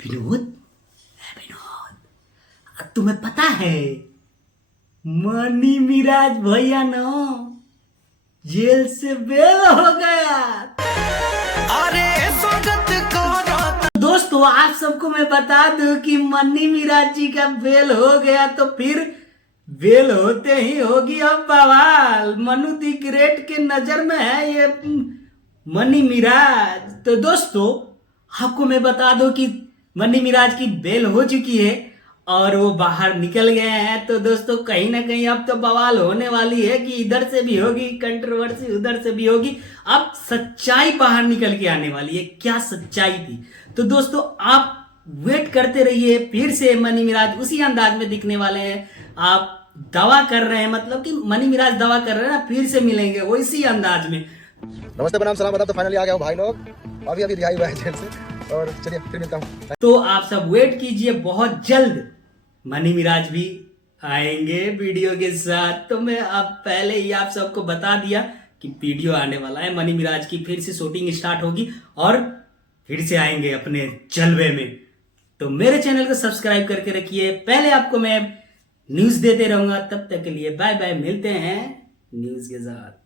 विनोद, तुम्हें पता है मनी मिराज भैया ना जेल से बेल हो गया। अरे स्वागत करो। दोस्तों आप सबको मैं बता दूं कि मनी मिराज जी का बेल हो गया तो फिर बेल होते ही होगी अब बवाल। मनु दी ग्रेट के नजर में है ये मनी मिराज। तो दोस्तों आपको मैं बता दूं कि मनी मिराज की बेल हो चुकी है और वो बाहर निकल गए हैं। तो दोस्तों कहीं ना कहीं अब तो बवाल होने वाली है कि इधर से भी होगी कंट्रोवर्सी, उधर से भी होगी। अब सच्चाई बाहर निकल के आने वाली है, क्या सच्चाई थी। तो दोस्तों आप वेट करते रहिए, फिर से मनी मिराज उसी अंदाज में दिखने वाले हैं। आप दावा कर रहे हैं, मतलब कि मनी मिराज दावा कर रहे हैं ना, फिर से मिलेंगे वो इसी अंदाज में। नमस्ते प्रणाम सलाम आदाब। तो फाइनली आ गया हूँ भाई लोग, अभी रिहाई हुआ है जेल से। और चलिए फिर मिलता हूँ। तो आप सब वेट कीजिए, बहुत जल्द मनी मिराज भी आएंगे वीडियो के साथ। तो मैं अब पहले ही आप सबको बता दिया कि वीडियो आने वाला है मनी मिराज की, फिर से शूटिंग स्टार्ट होगी और फिर से आएंगे अपने जलवे में। तो मेरे चैनल को सब्सक्राइब करके रखिए, पहले आपको मैं न्यूज देते रहूंगा। तब तक के लिए बाय बाय, मिलते हैं न्यूज के साथ।